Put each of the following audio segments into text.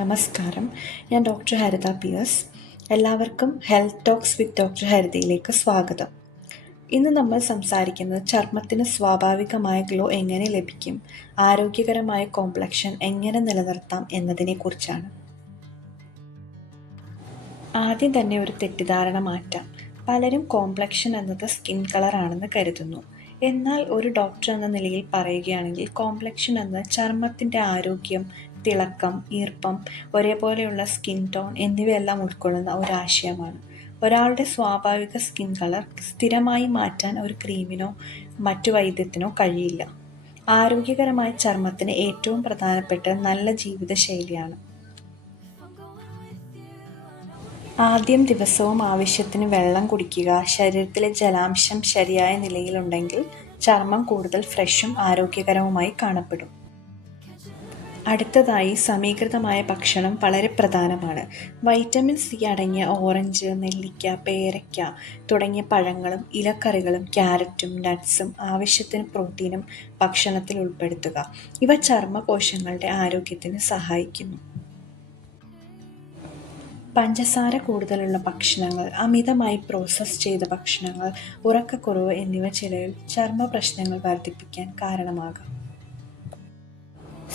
നമസ്കാരം. ഞാൻ ഡോക്ടർ ഹരിത പി.എസ്. എല്ലാവർക്കും ഹെൽത്ത് ടോക്സ് വിത്ത് ഡോക്ടർ ഹരിതയിലേക്ക് സ്വാഗതം. ഇന്ന് നമ്മൾ സംസാരിക്കുന്നത് ചർമ്മത്തിന് സ്വാഭാവികമായ ഗ്ലോ എങ്ങനെ ലഭിക്കും, ആരോഗ്യകരമായ കോംപ്ലക്ഷൻ എങ്ങനെ നിലനിർത്താം എന്നതിനെക്കുറിച്ചാണ്. ആദ്യം തന്നെ ഒരു തെറ്റിദ്ധാരണ മാറ്റാം. പലരും കോംപ്ലക്ഷൻ എന്നത് സ്കിൻ കളർ ആണെന്ന് കരുതുന്നു. എന്നാൽ ഒരു ഡോക്ടർ എന്ന നിലയിൽ പറയുകയാണെങ്കിൽ കോംപ്ലക്ഷൻ എന്നത് ചർമ്മത്തിൻ്റെ ആരോഗ്യം, തിളക്കം, ഈർപ്പം, ഒരേപോലെയുള്ള സ്കിൻ ടോൺ എന്നിവയെല്ലാം ഉൾക്കൊള്ളുന്ന ഒരാശയമാണ്. ഒരാളുടെ സ്വാഭാവിക സ്കിൻ കളർ സ്ഥിരമായി മാറ്റാൻ ഒരു ക്രീമിനോ മറ്റു വൈദ്യത്തിനോ കഴിയില്ല. ആരോഗ്യകരമായ ചർമ്മത്തിന് ഏറ്റവും പ്രധാനപ്പെട്ട നല്ല ജീവിതശൈലിയാണ്. ആദ്യം ദിവസവും ആവശ്യത്തിന് വെള്ളം കുടിക്കുക. ശരീരത്തിലെ ജലാംശം ശരിയായ നിലയിലുണ്ടെങ്കിൽ ചർമ്മം കൂടുതൽ ഫ്രഷും ആരോഗ്യകരവുമായി കാണപ്പെടും. അടുത്തതായി സമീകൃതമായ ഭക്ഷണം വളരെ പ്രധാനമാണ്. വൈറ്റമിൻ സി അടങ്ങിയ ഓറഞ്ച്, നെല്ലിക്ക, പേരയ്ക്ക തുടങ്ങിയ പഴങ്ങളും ഇലക്കറികളും ക്യാരറ്റും നട്ട്സും ആവശ്യത്തിന് പ്രോട്ടീനും ഭക്ഷണത്തിൽ ഉൾപ്പെടുത്തുക. ഇവ ചർമ്മകോശങ്ങളുടെ ആരോഗ്യത്തിന് സഹായിക്കുന്നു. പഞ്ചസാര കൂടുതലുള്ള ഭക്ഷണങ്ങൾ, അമിതമായി പ്രോസസ്സ് ചെയ്ത ഭക്ഷണങ്ങൾ, ഉറക്കക്കുറവ് എന്നിവ ചിലരിൽ ചർമ്മ പ്രശ്നങ്ങൾ വർദ്ധിപ്പിക്കാൻ കാരണമാകാം.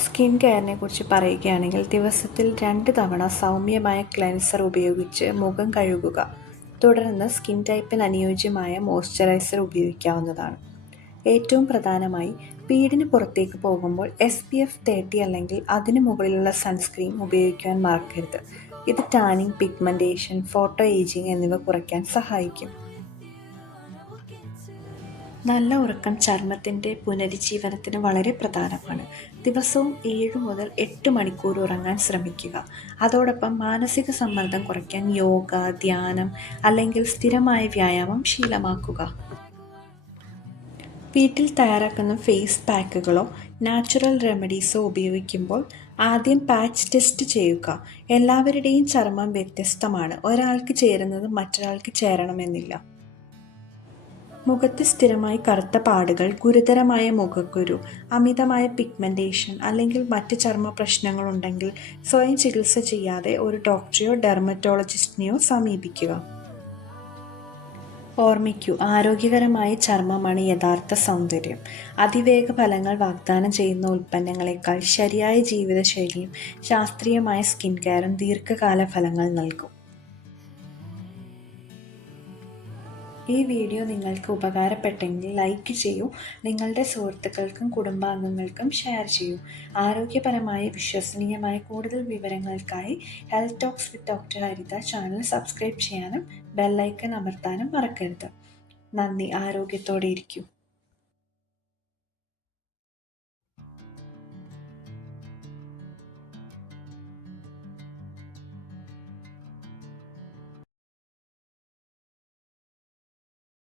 സ്കിൻ കെയറിനെ കുറിച്ച് പറയുകയാണെങ്കിൽ ദിവസത്തിൽ 2 തവണ സൗമ്യമായ ക്ലെൻസർ ഉപയോഗിച്ച് മുഖം കഴുകുക. തുടർന്ന് സ്കിൻ ടൈപ്പിന് അനുയോജ്യമായ മോയ്സ്ചറൈസർ ഉപയോഗിക്കാവുന്നതാണ്. ഏറ്റവും പ്രധാനമായി വീടിന് പുറത്തേക്ക് പോകുമ്പോൾ SPF 30 അല്ലെങ്കിൽ അതിനു മുകളിലുള്ള സൺസ്ക്രീൻ ഉപയോഗിക്കാൻ മറക്കരുത്. ഇത് ടാനിങ്, പിഗ്മെൻറ്റേഷൻ, ഫോട്ടോ ഏജിങ് എന്നിവ കുറയ്ക്കാൻ സഹായിക്കും. നല്ല ഉറക്കം ചർമ്മത്തിൻ്റെ പുനരുജ്ജീവനത്തിന് വളരെ പ്രധാനമാണ്. ദിവസവും 7 മുതൽ 8 മണിക്കൂർ ഉറങ്ങാൻ ശ്രമിക്കുക. അതോടൊപ്പം മാനസിക സമ്മർദ്ദം കുറയ്ക്കാൻ യോഗ, ധ്യാനം അല്ലെങ്കിൽ സ്ഥിരമായ വ്യായാമം ശീലമാക്കുക. വീട്ടിൽ തയ്യാറാക്കുന്ന ഫേസ് പാക്കുകളോ നാച്ചുറൽ റെമഡീസോ ഉപയോഗിക്കുമ്പോൾ ആദ്യം പാച്ച് ടെസ്റ്റ് ചെയ്യുക. എല്ലാവരുടെയും ചർമ്മം വ്യത്യസ്തമാണ്. ഒരാൾക്ക് ചേരുന്നത് മറ്റൊരാൾക്ക് ചേരണമെന്നില്ല. മുഖത്ത് സ്ഥിരമായി കറുത്ത പാടുകൾ, ഗുരുതരമായ മുഖക്കുരു, അമിതമായ പിഗ്മെൻറ്റേഷൻ അല്ലെങ്കിൽ മറ്റ് ചർമ്മ പ്രശ്നങ്ങളുണ്ടെങ്കിൽ സ്വയം ചികിത്സ ചെയ്യാതെ ഒരു ഡോക്ടറെയോ ഡെർമറ്റോളജിസ്റ്റിനെയോ സമീപിക്കുക. ഓർമ്മിക്കൂ, ആരോഗ്യകരമായ ചർമ്മമാണ് യഥാർത്ഥ സൗന്ദര്യം. അതിവേഗ ഫലങ്ങൾ വാഗ്ദാനം ചെയ്യുന്ന ഉൽപ്പന്നങ്ങളെക്കാൾ ശരിയായ ജീവിതശൈലിയും ശാസ്ത്രീയമായ സ്കിൻ കെയറും ദീർഘകാല ഫലങ്ങൾ നൽകും. ഈ വീഡിയോ നിങ്ങൾക്ക് ഉപകാരപ്പെട്ടെങ്കിൽ ലൈക്ക് ചെയ്യൂ. നിങ്ങളുടെ സുഹൃത്തുക്കൾക്കും കുടുംബാംഗങ്ങൾക്കും ഷെയർ ചെയ്യൂ. ആരോഗ്യപരമായ വിശ്വസനീയമായ കൂടുതൽ വിവരങ്ങൾക്കായി health talks with doctor Haritha channel subscribe ചെയ്യാനും ബെല്ലൈക്കൺ അമർത്താനും മറക്കരുത്. നന്ദി. ആരോഗ്യത്തോടെ ഇരിക്കൂ.